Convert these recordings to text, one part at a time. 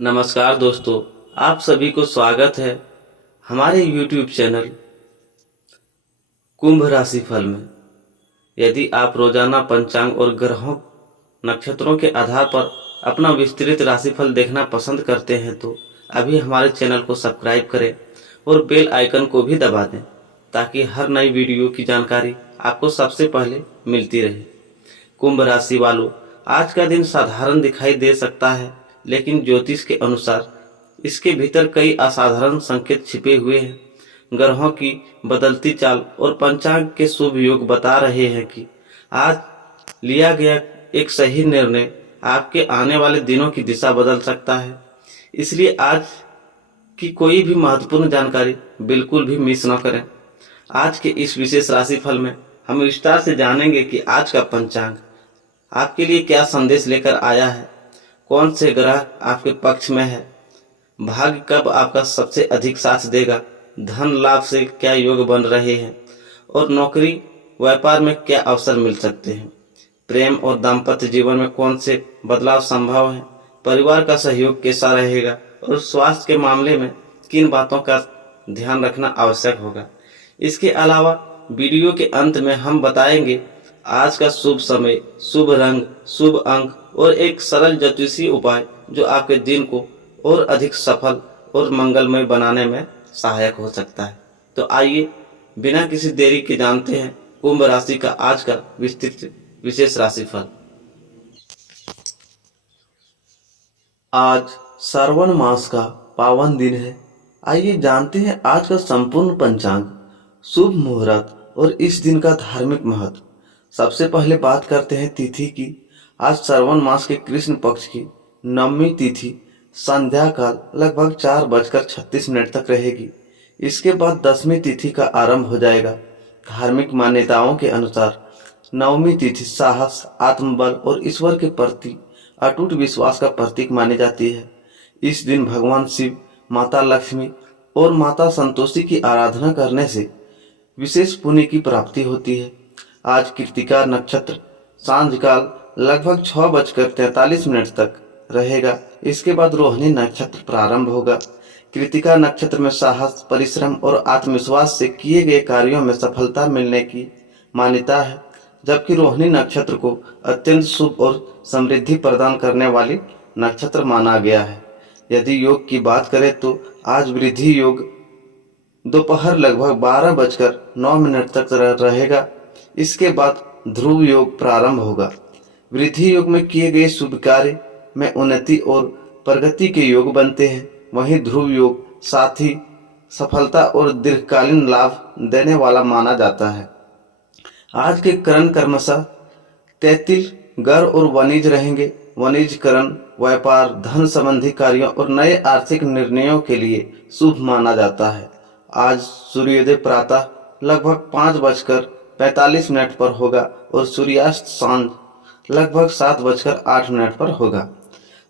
नमस्कार दोस्तों, आप सभी को स्वागत है हमारे YouTube चैनल कुंभ राशि फल में। यदि आप रोजाना पंचांग और ग्रहों नक्षत्रों के आधार पर अपना विस्तृत राशिफल देखना पसंद करते हैं तो अभी हमारे चैनल को सब्सक्राइब करें और बेल आइकन को भी दबा दें ताकि हर नई वीडियो की जानकारी आपको सबसे पहले मिलती रहे। कुंभ राशि वालों, आज का दिन साधारण दिखाई दे सकता है, लेकिन ज्योतिष के अनुसार इसके भीतर कई असाधारण संकेत छिपे हुए हैं। ग्रहों की बदलती चाल और पंचांग के शुभ योग बता रहे हैं कि आज लिया गया एक सही निर्णय आपके आने वाले दिनों की दिशा बदल सकता है। इसलिए आज की कोई भी महत्वपूर्ण जानकारी बिल्कुल भी मिस न करें। आज के इस विशेष राशिफल में हम विस्तार से जानेंगे कि आज का पंचांग आपके लिए क्या संदेश लेकर आया है, कौन से ग्रह आपके पक्ष में है, भाग्य कब आपका सबसे अधिक साथ देगा, धन लाभ से क्या योग बन रहे हैं और नौकरी व्यापार में क्या अवसर मिल सकते हैं। प्रेम और दाम्पत्य जीवन में कौन से बदलाव संभव है, परिवार का सहयोग कैसा रहेगा और स्वास्थ्य के मामले में किन बातों का ध्यान रखना आवश्यक होगा। इसके अलावा वीडियो के अंत में हम बताएंगे आज का शुभ समय, शुभ रंग, शुभ अंक और एक सरल ज्योतिषीय उपाय जो आपके दिन को और अधिक सफल और मंगलमय बनाने में सहायक हो सकता है। तो आइए बिना किसी देरी के जानते हैं कुंभ राशि का आज का विस्तृत विशेष राशिफल। आज श्रावण मास का पावन दिन है। आइए जानते हैं आज का संपूर्ण पंचांग, शुभ मुहूर्त और इस दिन का धार्मिक महत्व। सबसे पहले बात करते हैं तिथि की। आज श्रावण मास के कृष्ण पक्ष की नवमी तिथि संध्या काल लगभग 4:36 तक रहेगी। इसके बाद दसवीं तिथि का आरंभ हो जाएगा। धार्मिक मान्यताओं के अनुसार नवमी तिथि साहस, आत्मबल और ईश्वर के प्रति अटूट विश्वास का प्रतीक मानी जाती है। इस दिन भगवान शिव, माता लक्ष्मी और माता संतोषी की आराधना करने से विशेष पुण्य की प्राप्ति होती है। आज कृतिका नक्षत्र सांझ काल लगभग 6:43 तक रहेगा। इसके बाद रोहिणी नक्षत्र प्रारंभ होगा। कृतिका नक्षत्र में साहस, परिश्रम और आत्मविश्वास से किए गए कार्यों में सफलता मिलने की मान्यता है, जबकि रोहिणी नक्षत्र को अत्यंत शुभ और समृद्धि प्रदान करने वाली नक्षत्र माना गया है। यदि योग की बात करें तो आज वृद्धि योग दोपहर लगभग 12:09 तक रहेगा। इसके बाद ध्रुव योग प्रारंभ होगा। वृद्धि योग में किए गए शुभ कार्य में उन्नति और प्रगति के योग बनते हैं। वहीं ध्रुव योग साथ ही सफलता और दीर्घकालीन लाभ देने वाला माना जाता है। आज के करण क्रमशः तैतिल, गर और वणिज रहेंगे। वणिज करण व्यापार, धन संबंधी कार्यों और नए आर्थिक निर्णयों के लिए शुभ माना जाता है। आज सूर्योदय प्रातः लगभग 5:45 पर होगा और सूर्यास्त सांझ लगभग 7:08 पर होगा।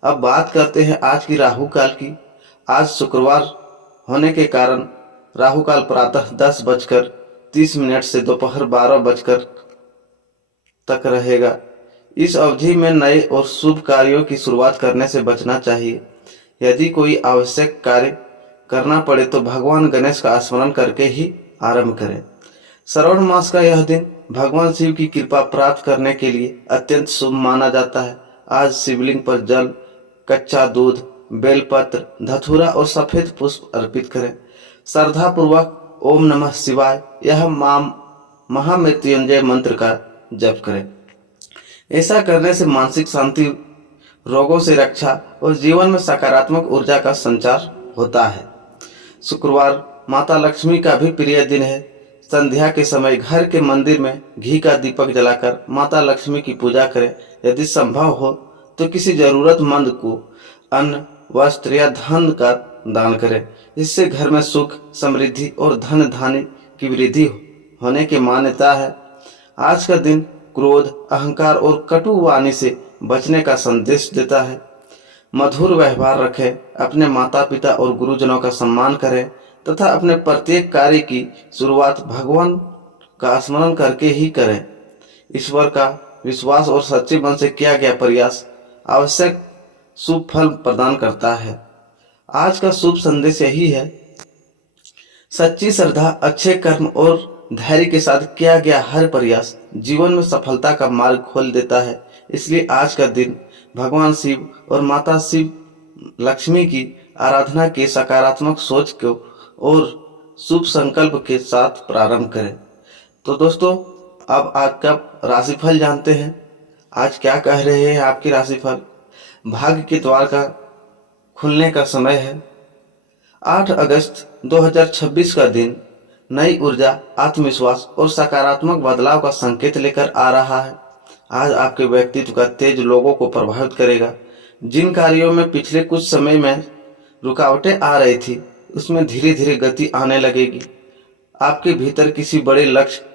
अब बात करते हैं आज की राहु काल की। आज शुक्रवार होने के कारण राहु काल प्रातः 10:30 से दोपहर 12 तक रहेगा। इस अवधि में नए और शुभ कार्यों की शुरुआत करने से बचना चाहिए। यदि कोई आवश्यक कार्य करना पड़े तो भगवान गणेश का स्मरण करके ही आरंभ करें। श्रावण मास का यह दिन भगवान शिव की कृपा प्राप्त करने के लिए अत्यंत शुभ माना जाता है। आज शिवलिंग पर जल, कच्चा दूध, बेलपत्र, धतूरा और सफेद पुष्प अर्पित करें। श्रद्धा पूर्वक ओम नमः शिवाय यह महामृत्युंजय मंत्र का जप करें। ऐसा करने से मानसिक शांति, रोगों से रक्षा और जीवन में सकारात्मक ऊर्जा का संचार होता है। शुक्रवार माता लक्ष्मी का भी प्रिय दिन है। संध्या के समय घर के मंदिर में घी का दीपक जलाकर माता लक्ष्मी की पूजा करें। यदि संभव हो तो किसी जरूरतमंद को अन्न, वस्त्र या धन का दान करें। इससे घर में सुख, समृद्धि और धन धान्य की वृद्धि होने की मान्यता है। आज का दिन क्रोध, अहंकार और कटु वाणी से बचने का संदेश देता है। मधुर व्यवहार रखें, अपने माता पिता और गुरुजनों का सम्मान करें तथा अपने प्रत्येक कार्य की शुरुआत भगवान का स्मरण करके ही करें। ईश्वर का विश्वास और सच्चे मन से किया गया प्रयास अवश्य शुभ फल प्रदान करता है। आज का शुभ संदेश यही है, सच्ची श्रद्धा, अच्छे कर्म और धैर्य के साथ किया गया हर प्रयास जीवन में सफलता का मार्ग खोल देता है। इसलिए आज का दिन भगवान शिव और माता शिव लक्ष्मी की आराधना के सकारात्मक सोच को और शुभ संकल्प के साथ प्रारंभ करें। तो दोस्तों, अब आज का राशिफल जानते हैं। आज क्या कह रहे हैं आपके राशिफल। भाग्य के द्वार का खुलने का समय है। 8 अगस्त 2026 का दिन नई ऊर्जा, आत्मविश्वास और सकारात्मक बदलाव का संकेत लेकर आ रहा है। आज आपके व्यक्तित्व का तेज लोगों को प्रभावित करेगा। जिन कार्यों में पिछले कुछ समय में रुकावटें आ रही थी, उसमें धीरे धीरे गति आने लगेगी। आपके भीतर किसी बड़े लक्ष्य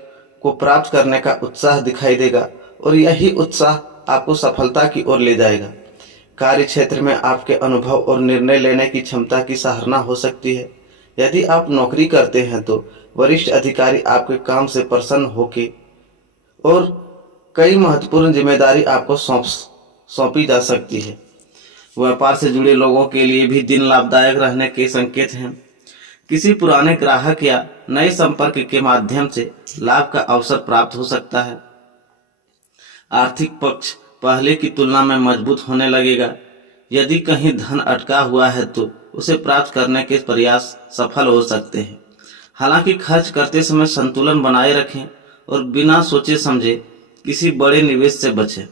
को प्राप्त करने का उत्साह दिखाई देगा और यही उत्साह आपको सफलता की ओर ले जाएगा। कार्य क्षेत्र में आपके अनुभव और निर्णय लेने की क्षमता की सराहना हो सकती है। यदि आप नौकरी करते हैं तो वरिष्ठ अधिकारी आपके काम से प्रसन्न होके और कई महत्वपूर्ण जिम्मेदारी आपको सौंपी जा सकती है। व्यापार से जुड़े लोगों के लिए भी दिन लाभदायक रहने के संकेत हैं। किसी पुराने ग्राहक या नए संपर्क के माध्यम से लाभ का अवसर प्राप्त हो सकता है। आर्थिक पक्ष पहले की तुलना में मजबूत होने लगेगा। यदि कहीं धन अटका हुआ है तो उसे प्राप्त करने के प्रयास सफल हो सकते हैं। हालांकि खर्च करते समय संतुलन बनाए रखें और बिना सोचे समझे किसी बड़े निवेश से बचें।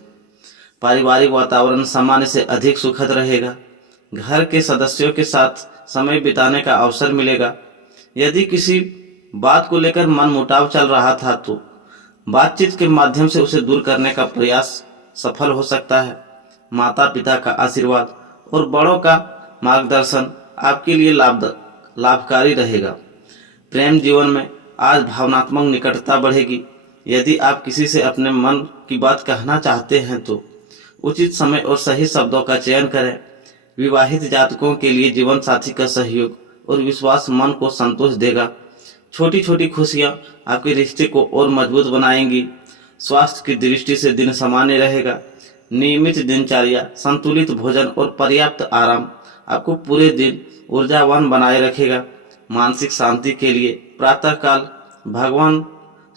पारिवारिक वातावरण सामान्य से अधिक सुखद रहेगा। घर के सदस्यों के साथ समय बिताने का अवसर मिलेगा। यदि किसी बात को लेकर मनमुटाव चल रहा था तो बातचीत के माध्यम से उसे दूर करने का प्रयास सफल हो सकता है। माता पिता का आशीर्वाद और बड़ों का मार्गदर्शन आपके लिए लाभकारी रहेगा। प्रेम जीवन में आज भावनात्मक निकटता बढ़ेगी। यदि आप किसी से अपने मन की बात कहना चाहते हैं तो उचित समय और सही शब्दों का चयन करें। विवाहित जातकों के लिए जीवन साथी का सहयोग और विश्वास मन को संतोष देगा। छोटी छोटी खुशियां आपके रिश्ते को और मजबूत बनाएंगी। स्वास्थ्य की दृष्टि से दिन सामान्य रहेगा। नियमित दिनचर्या, संतुलित भोजन और पर्याप्त आराम आपको पूरे दिन ऊर्जावान बनाए रखेगा। मानसिक शांति के लिए प्रातःकाल भगवान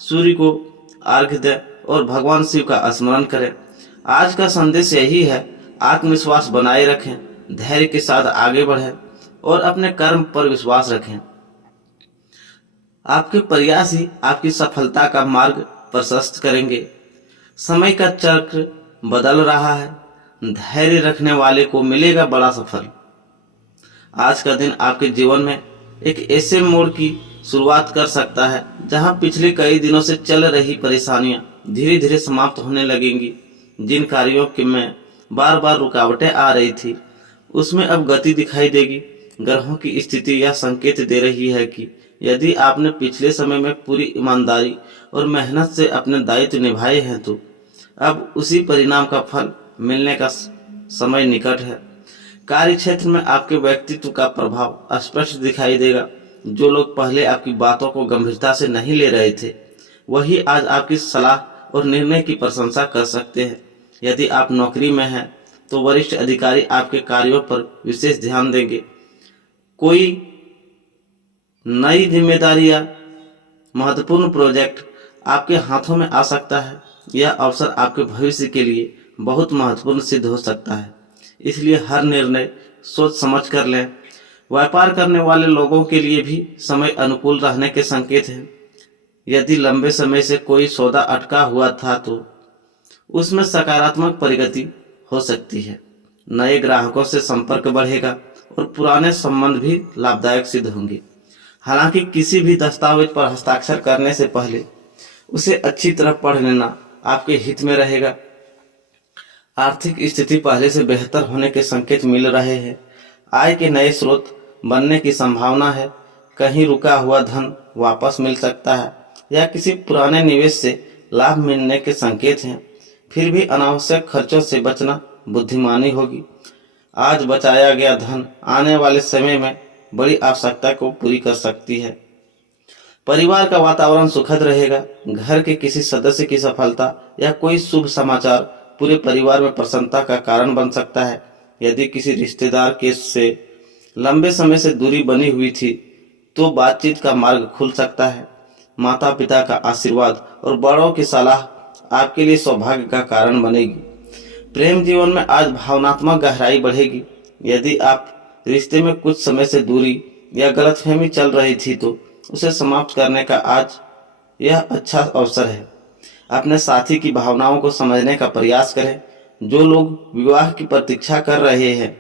सूर्य को अर्घ्य दें और भगवान शिव का स्मरण करें। आज का संदेश यही है, आत्मविश्वास बनाए रखें, धैर्य के साथ आगे बढ़ें और अपने कर्म पर विश्वास रखें। आपके प्रयास ही आपकी सफलता का मार्ग प्रशस्त करेंगे। समय का चक्र बदल रहा है। धैर्य रखने वाले को मिलेगा बड़ा सफल। आज का दिन आपके जीवन में एक ऐसे मोड़ की शुरुआत कर सकता है जहां पिछले कई दिनों से चल रही परेशानियां धीरे धीरे समाप्त होने लगेंगी। जिन कार्यों के में बार बार रुकावटें आ रही थी, उसमें अब गति दिखाई देगी। ग्रहों की स्थिति यह संकेत दे रही है कि यदि आपने पिछले समय में पूरी ईमानदारी और मेहनत से अपने दायित्व निभाए हैं तो अब उसी परिणाम का फल मिलने का समय निकट है। कार्य क्षेत्र में आपके व्यक्तित्व का प्रभाव स्पष्ट दिखाई देगा। जो लोग पहले आपकी बातों को गंभीरता से नहीं ले रहे थे, वही आज आपकी सलाह और निर्णय की प्रशंसा कर सकते हैं। यदि आप नौकरी में हैं तो वरिष्ठ अधिकारी आपके कार्यों पर विशेष ध्यान देंगे। कोई नई जिम्मेदारी या महत्वपूर्ण प्रोजेक्ट आपके हाथों में आ सकता है। यह अवसर आपके भविष्य के लिए बहुत महत्वपूर्ण सिद्ध हो सकता है, इसलिए हर निर्णय सोच समझ कर लें। व्यापार करने वाले लोगों के लिए भी समय अनुकूल रहने के संकेत हैं। यदि लंबे समय से कोई सौदा अटका हुआ था तो उसमें सकारात्मक प्रगति हो सकती है। नए ग्राहकों से संपर्क बढ़ेगा और पुराने संबंध भी लाभदायक सिद्ध होंगे। हालांकि किसी भी दस्तावेज पर हस्ताक्षर करने से पहले उसे अच्छी तरह पढ़ लेना आपके हित में रहेगा। आर्थिक स्थिति पहले से बेहतर होने के संकेत मिल रहे हैं। आय के नए स्रोत बनने की संभावना है। कहीं रुका हुआ धन वापस मिल सकता है या किसी पुराने निवेश से लाभ मिलने के संकेत हैं। फिर भी अनावश्यक खर्चों से बचना बुद्धिमानी होगी। आज बचाया गया धन आने वाले समय में बड़ी आवश्यकता को पूरी कर सकती है। परिवार का वातावरण सुखद रहेगा। घर के किसी सदस्य की सफलता या कोई शुभ समाचार पूरे परिवार में प्रसन्नता का कारण बन सकता है। यदि किसी रिश्तेदार के से लंबे समय से दूरी बनी हुई थी तो बातचीत का मार्ग खुल सकता है। माता पिता का आशीर्वाद और बड़ों की सलाह आपके लिए सौभाग्य का कारण बनेगी। प्रेम जीवन में आज भावनात्मक गहराई बढ़ेगी। यदि आप रिश्ते में कुछ समय से दूरी या गलतफहमी चल रही थी तो उसे समाप्त करने का आज यह अच्छा अवसर है। अपने साथी की भावनाओं को समझने का प्रयास करें। जो लोग विवाह की प्रतीक्षा कर रहे हैं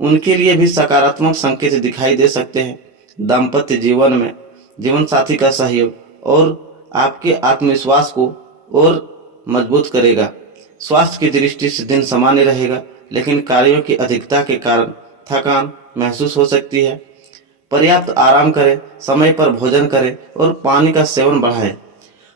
उनके लिए भी सकारात्मक संकेत दिखाई दे सकते हैं। दाम्पत्य जीवन में जीवन साथी का सहयोग और आपके आत्मविश्वास को और मजबूत करेगा। स्वास्थ्य की दृष्टि से दिन सामान्य रहेगा, लेकिन कार्यों की अधिकता के कारण थकान महसूस हो सकती है। पर्याप्त आराम करें, समय पर भोजन करें और पानी का सेवन बढ़ाएं।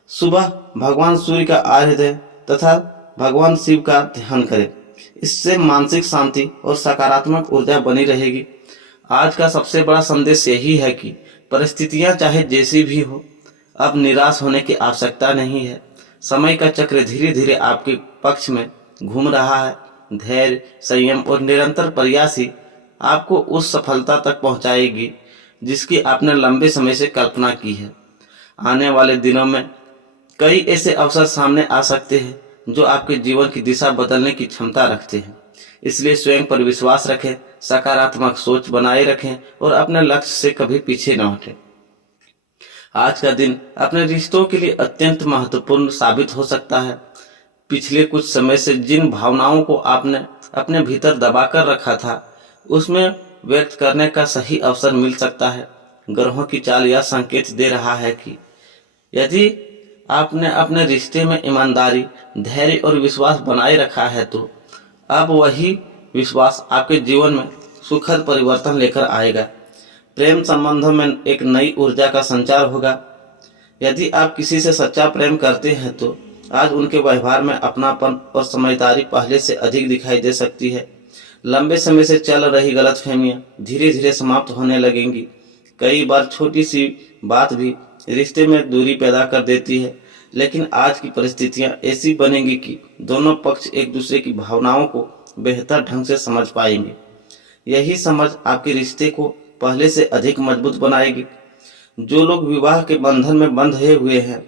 सुबह भगवान सूर्य का आराधना दें तथा भगवान शिव का ध्यान करें। इससे मानसिक शांति और सकारात्मक ऊर्जा बनी रहेगी। आज का सबसे बड़ा संदेश यही है कि परिस्थितियां चाहे जैसी भी हो, अब निराश होने की आवश्यकता नहीं है। समय का चक्र धीरे धीरे आपके पक्ष में घूम रहा है। धैर्य, संयम और निरंतर प्रयास ही आपको उस सफलता तक पहुंचाएगी जिसकी आपने लंबे समय से कल्पना की है। आने वाले दिनों में कई ऐसे अवसर सामने आ सकते हैं जो आपके जीवन की दिशा बदलने की क्षमता रखते हैं। इसलिए स्वयं पर विश्वास रखें, सकारात्मक सोच बनाए रखें और अपने लक्ष्य से कभी पीछे न हटें। आज का दिन अपने रिश्तों के लिए अत्यंत महत्वपूर्ण साबित हो सकता है। पिछले कुछ समय से जिन भावनाओं को आपने अपने भीतर दबाकर रखा था उसमें व्यक्त करने का सही अवसर मिल सकता है। ग्रहों की चाल यह संकेत दे रहा है कि यदि आपने अपने रिश्ते में ईमानदारी, धैर्य और विश्वास बनाए रखा है तो अब वही विश्वास आपके जीवन में सुखद परिवर्तन लेकर आएगा। प्रेम संबंधों में एक नई ऊर्जा का संचार होगा। यदि आप किसी से सच्चा प्रेम करते हैं तो आज उनके व्यवहार में अपनापन और समझदारी पहले से अधिक दिखाई दे सकती है। लंबे समय से चल रही गलतफहमियां धीरे धीरे समाप्त होने लगेंगी। कई बार छोटी सी बात भी रिश्ते में दूरी पैदा कर देती है, लेकिन आज की परिस्थितियां ऐसी बनेंगी कि दोनों पक्ष एक दूसरे की भावनाओं को बेहतर ढंग से समझ पाएंगे। यही समझ आपके रिश्ते को पहले से अधिक मजबूत बनाएगी। जो लोग विवाह के बंधन में बंधे हुए हैं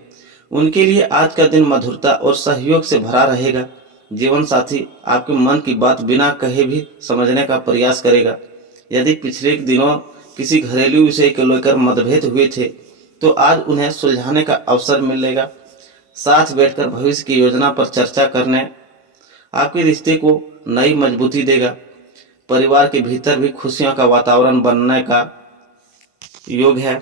उनके लिए आज का दिन मधुरता और सहयोग से भरा रहेगा। जीवन साथी आपके मन की बात बिना कहे भी समझने का प्रयास करेगा। यदि पिछले दिनों किसी घरेलू विषय को लेकर मतभेद हुए थे तो आज उन्हें सुलझाने का अवसर मिलेगा। साथ बैठकर भविष्य की योजना पर चर्चा करने आपके रिश्ते को नई मजबूती देगा। परिवार के भीतर भी खुशियों का वातावरण बनने का योग है।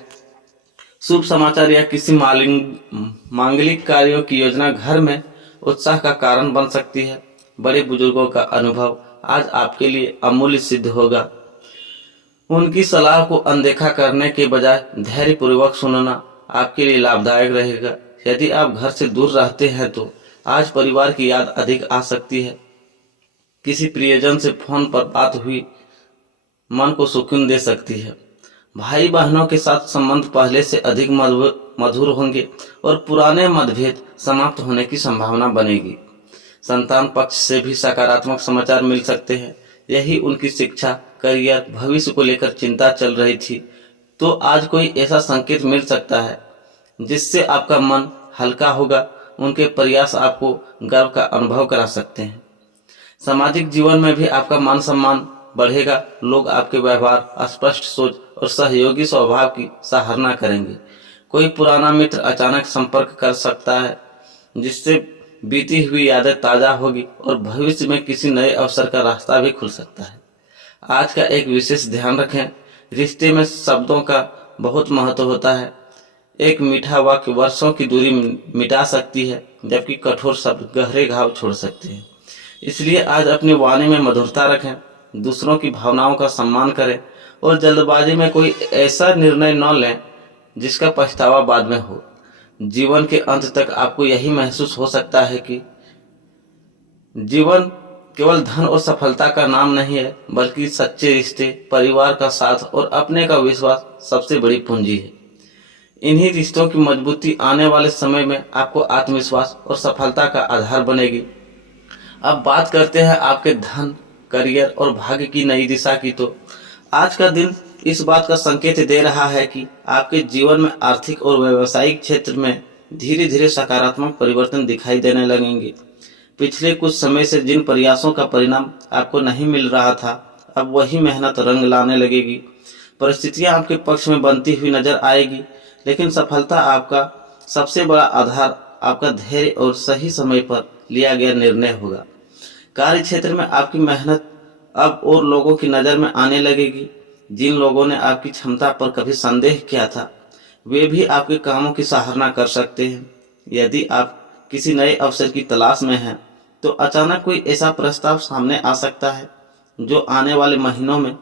शुभ समाचार या किसी मांगलिक कार्यों की योजना घर में उत्साह का कारण बन सकती है। बड़े बुजुर्गों का अनुभव आज आपके लिए अमूल्य सिद्ध होगा। उनकी सलाह को अनदेखा करने के बजाय धैर्यपूर्वक सुनना आपके लिए लाभदायक रहेगा। यदि आप घर से दूर रहते हैं तो आज परिवार की याद अधिक आ सकती है। किसी प्रियजन से फोन पर बात हुई मन को सुकून दे सकती है। भाई बहनों के साथ संबंध पहले से अधिक मधुर होंगे और पुराने मतभेद समाप्त होने की संभावना बनेगी। संतान पक्ष से भी सकारात्मक समाचार मिल सकते हैं। यही उनकी शिक्षा, करियर, भविष्य को लेकर चिंता चल रही थी तो आज कोई ऐसा संकेत मिल सकता है जिससे आपका मन हल्का होगा। उनके प्रयास आपको गर्व का अनुभव करा सकते हैं। सामाजिक जीवन में भी आपका मान सम्मान बढ़ेगा। लोग आपके व्यवहार, स्पष्ट सोच और सहयोगी स्वभाव की सराहना करेंगे। कोई पुराना मित्र अचानक संपर्क कर सकता है जिससे बीती हुई यादें ताजा होगी और भविष्य में किसी नए अवसर का रास्ता भी खुल सकता है। आज का एक विशेष ध्यान रखें, रिश्ते में शब्दों का बहुत महत्व होता है। एक मीठा वाक्य वर्षों की दूरी मिटा सकती है, जबकि कठोर शब्द गहरे घाव छोड़ सकते हैं। इसलिए आज अपनी वाणी में मधुरता रखें, दूसरों की भावनाओं का सम्मान करें और जल्दबाजी में कोई ऐसा निर्णय न लें जिसका पछतावा बाद में हो। जीवन के अंत तक आपको यही महसूस हो सकता है कि जीवन केवल धन और सफलता का नाम नहीं है, बल्कि सच्चे रिश्ते, परिवार का साथ और अपने का विश्वास सबसे बड़ी पूंजी है। इन्हीं रिश्तों की मजबूती आने वाले समय में आपको आत्मविश्वास और सफलता का आधार बनेगी। अब बात करते हैं आपके धन करियर और भाग्य की नई दिशा की, तो आज का दिन इस बात का संकेत दे रहा है कि आपके जीवन में आर्थिक और व्यावसायिक क्षेत्र में धीरे धीरे सकारात्मक परिवर्तन दिखाई देने लगेंगे। पिछले कुछ समय से जिन प्रयासों का परिणाम आपको नहीं मिल रहा था, अब वही मेहनत रंग लाने लगेगी। परिस्थितियां आपके पक्ष में बनती हुई नजर आएगी, लेकिन सफलता आपका सबसे बड़ा आधार आपका धैर्य और सही समय पर लिया गया निर्णय होगा। कार्य क्षेत्र में आपकी मेहनत अब और लोगों की नज़र में आने लगेगी। जिन लोगों ने आपकी क्षमता पर कभी संदेह किया था, वे भी आपके कामों की सराहना कर सकते हैं। यदि आप किसी नए अवसर की तलाश में हैं, तो अचानक कोई ऐसा प्रस्ताव सामने आ सकता है जो आने वाले महीनों में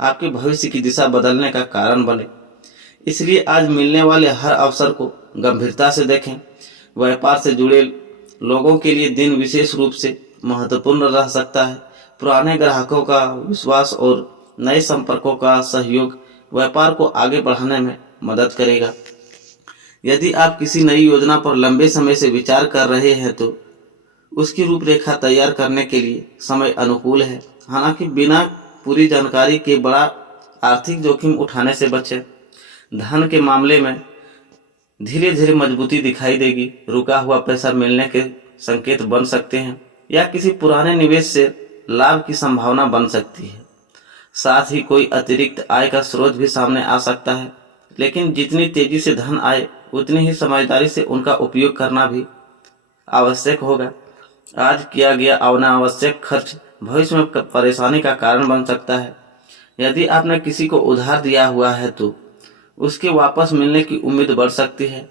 आपके भविष्य की दिशा बदलने का कारण बने। इसलिए आज मिलने वाले हर अवसर को गंभीरता से देखें। व्यापार से जुड़े लोगों के लिए दिन विशेष रूप से महत्वपूर्ण रह सकता है। पुराने ग्राहकों का विश्वास और नए संपर्कों का सहयोग व्यापार को आगे बढ़ाने में मदद करेगा। यदि आप किसी नई योजना पर लंबे समय से विचार कर रहे हैं, तो उसकी रूपरेखा तैयार करने के लिए समय अनुकूल है। हालांकि बिना पूरी जानकारी के बड़ा आर्थिक जोखिम उठाने से बचें। धन के मामले में धीरे धीरे मजबूती दिखाई देगी। रुका हुआ पैसा मिलने के संकेत बन सकते हैं या किसी पुराने निवेश से लाभ की संभावना बन सकती है। साथ ही कोई अतिरिक्त आय का स्रोत भी सामने आ सकता है, लेकिन जितनी तेजी से धन आए उतनी ही समझदारी से उनका उपयोग करना भी आवश्यक होगा। आज किया गया अनावश्यक खर्च भविष्य में परेशानी का कारण बन सकता है। यदि आपने किसी को उधार दिया हुआ है, तो उसके वापस मिलने की उम्मीद बढ़ सकती है।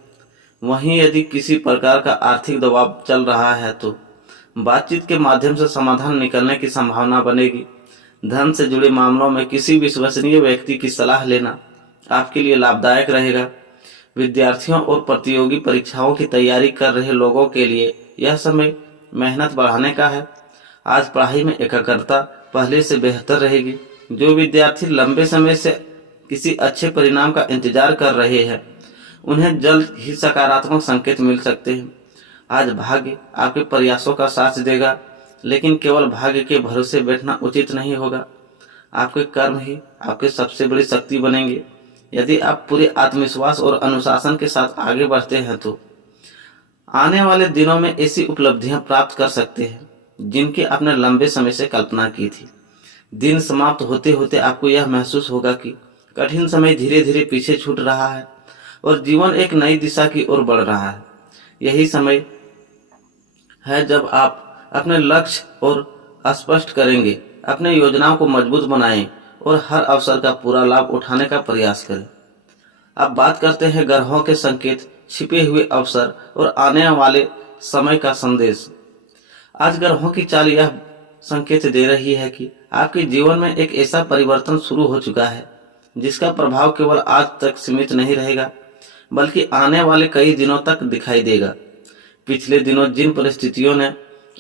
वहीं यदि किसी प्रकार का आर्थिक दबाव चल रहा है, तो बातचीत के माध्यम से समाधान निकलने की संभावना बनेगी। धन से जुड़े मामलों में किसी विश्वसनीय व्यक्ति की सलाह लेना आपके लिए लाभदायक रहेगा। विद्यार्थियों और प्रतियोगी परीक्षाओं की तैयारी कर रहे लोगों के लिए यह समय मेहनत बढ़ाने का है। आज पढ़ाई में एकाग्रता पहले से बेहतर रहेगी। जो विद्यार्थी लंबे समय से किसी अच्छे परिणाम का इंतजार कर रहे हैं, उन्हें जल्द ही सकारात्मक संकेत मिल सकते हैं। आज भाग्य आपके प्रयासों का साथ देगा, लेकिन केवल भाग्य के भरोसे बैठना उचित नहीं होगा। आपके कर्म ही आपके सबसे बड़ी शक्ति बनेंगे। यदि आप पूरे आत्मविश्वास और अनुशासन के साथ आगे बढ़ते हैं, तो आने वाले दिनों में ऐसी उपलब्धियां प्राप्त कर सकते हैं जिनकी आपने लंबे समय से कल्पना की थी। दिन समाप्त होते होते आपको यह महसूस होगा कि कठिन समय धीरे धीरे पीछे छूट रहा है और जीवन एक नई दिशा की ओर बढ़ रहा है। यही समय है जब आप अपने लक्ष्य और स्पष्ट करेंगे, अपने योजनाओं को मजबूत बनाएं और हर अवसर का पूरा लाभ उठाने का प्रयास करें। अब बात करते हैं ग्रहों के संकेत, छिपे हुए अवसर और आने वाले समय का संदेश। आज ग्रहों की चाल यह संकेत दे रही है कि आपके जीवन में एक ऐसा परिवर्तन शुरू हो चुका है जिसका प्रभाव केवल आज तक सीमित नहीं रहेगा, बल्कि आने वाले कई दिनों तक दिखाई देगा। पिछले दिनों जिन परिस्थितियों ने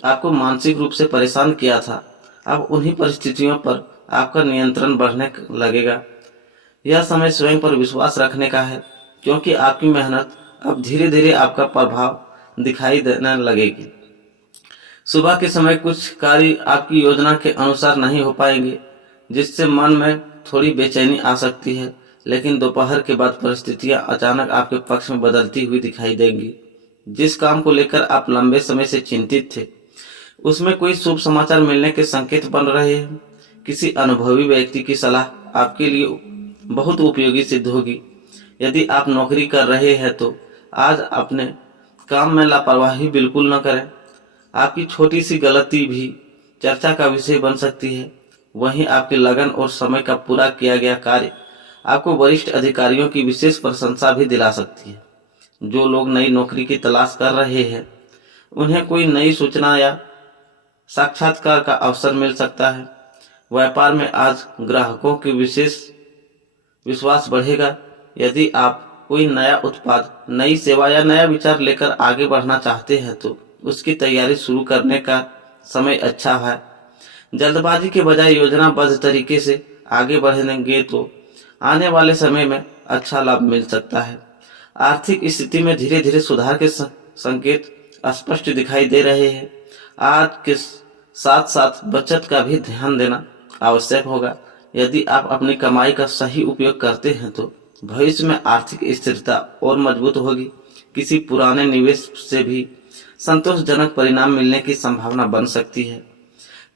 आपको मानसिक रूप से परेशान किया था, अब उन्हीं परिस्थितियों पर आपका नियंत्रण बढ़ने लगेगा। यह समय स्वयं पर विश्वास रखने का है, क्योंकि आपकी मेहनत अब धीरे धीरे आपका प्रभाव दिखाई देने लगेगी। सुबह के समय कुछ कार्य आपकी योजना के अनुसार नहीं हो पाएंगे, जिससे मन में थोड़ी बेचैनी आ सकती है, लेकिन दोपहर के बाद परिस्थितियां अचानक आपके पक्ष में बदलती हुई दिखाई देंगी। जिस काम को लेकर आप लंबे समय से चिंतित थे, उसमें कोई शुभ समाचार मिलने के संकेत बन रहे हैं। किसी अनुभवी व्यक्ति की सलाह आपके लिए बहुत उपयोगी सिद्ध होगी। यदि आप नौकरी कर रहे हैं, तो आज अपने काम में लापरवाही बिल्कुल न करें। आपकी छोटी सी गलती भी चर्चा का विषय बन सकती है। वहीं आपकी लगन और समय का पूरा किया गया कार्य आपको वरिष्ठ अधिकारियों की विशेष प्रशंसा भी दिला सकती है। जो लोग नई नौकरी की तलाश कर रहे हैं, उन्हें कोई नई सूचना या साक्षात्कार का अवसर मिल सकता है। व्यापार में आज ग्राहकों की विशेष विश्वास बढ़ेगा। यदि आप कोई नया उत्पाद, नई सेवा या नया विचार लेकर आगे बढ़ना चाहते हैं, तो उसकी तैयारी शुरू करने का समय अच्छा है। जल्दबाजी के बजाय योजनाबद्ध तरीके से आगे बढ़ेंगे तो आने वाले समय में अच्छा लाभ मिल सकता है। आर्थिक स्थिति में धीरे धीरे सुधार के संकेत स्पष्ट दिखाई दे रहे हैं। आज के साथ साथ बचत का भी ध्यान देना आवश्यक होगा। यदि आप अपनी कमाई का सही उपयोग करते हैं तो भविष्य में आर्थिक स्थिरता और मजबूत होगी। किसी पुराने निवेश से भी संतोषजनक परिणाम मिलने की संभावना बन सकती है।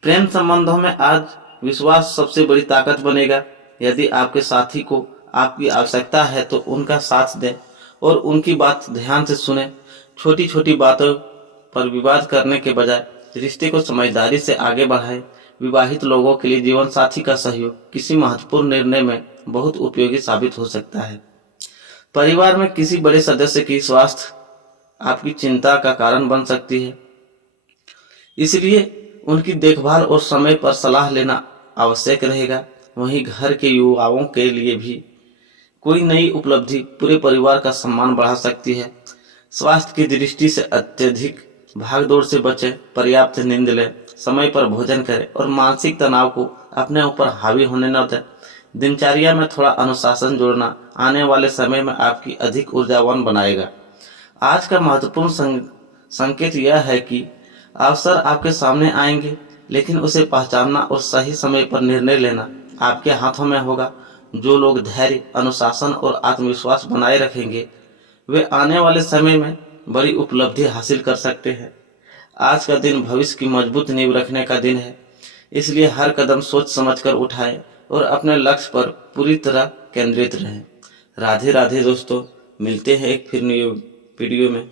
प्रेम संबंधों में आज विश्वास सबसे बड़ी ताकत बनेगा। यदि आपके साथी को आपकी आवश्यकता है तो उनका साथ दें और उनकी बात ध्यान से सुनें। छोटी छोटी बातों पर विवाद करने के बजाय रिश्ते को समझदारी से आगे बढ़ाएं। विवाहित लोगों के लिए जीवन साथी का सहयोग किसी महत्वपूर्ण निर्णय में बहुत उपयोगी साबित हो सकता है। परिवार में किसी बड़े सदस्य की स्वास्थ्य आपकी चिंता का कारण बन सकती है, इसलिए उनकी देखभाल और समय पर सलाह लेना आवश्यक रहेगा। वहीं घर के युवाओं के लिए भी कोई नई उपलब्धि पूरे परिवार का सम्मान बढ़ा सकती है। स्वास्थ्य की दृष्टि से अत्यधिक भागदौड़ से बचें, पर्याप्त नींद लें, समय पर भोजन करें और मानसिक तनाव को अपने ऊपर हावी होने न दें। दिनचर्या में थोड़ा अनुशासन जोड़ना आने वाले समय में आपकी अधिक ऊर्जावान बनाएगा। आज का महत्वपूर्ण संकेत यह है कि अवसर आपके सामने आएंगे, लेकिन उसे पहचानना और सही समय पर निर्णय लेना आपके हाथों में होगा। जो लोग धैर्य, अनुशासन और आत्मविश्वास बनाए रखेंगे वे आने वाले समय में बड़ी उपलब्धि हासिल कर सकते हैं। आज का दिन भविष्य की मजबूत नींव रखने का दिन है, इसलिए हर कदम सोच समझकर उठाएं और अपने लक्ष्य पर पूरी तरह केंद्रित रहें। राधे राधे दोस्तों, मिलते हैं एक फिर न्यू वीडियो में।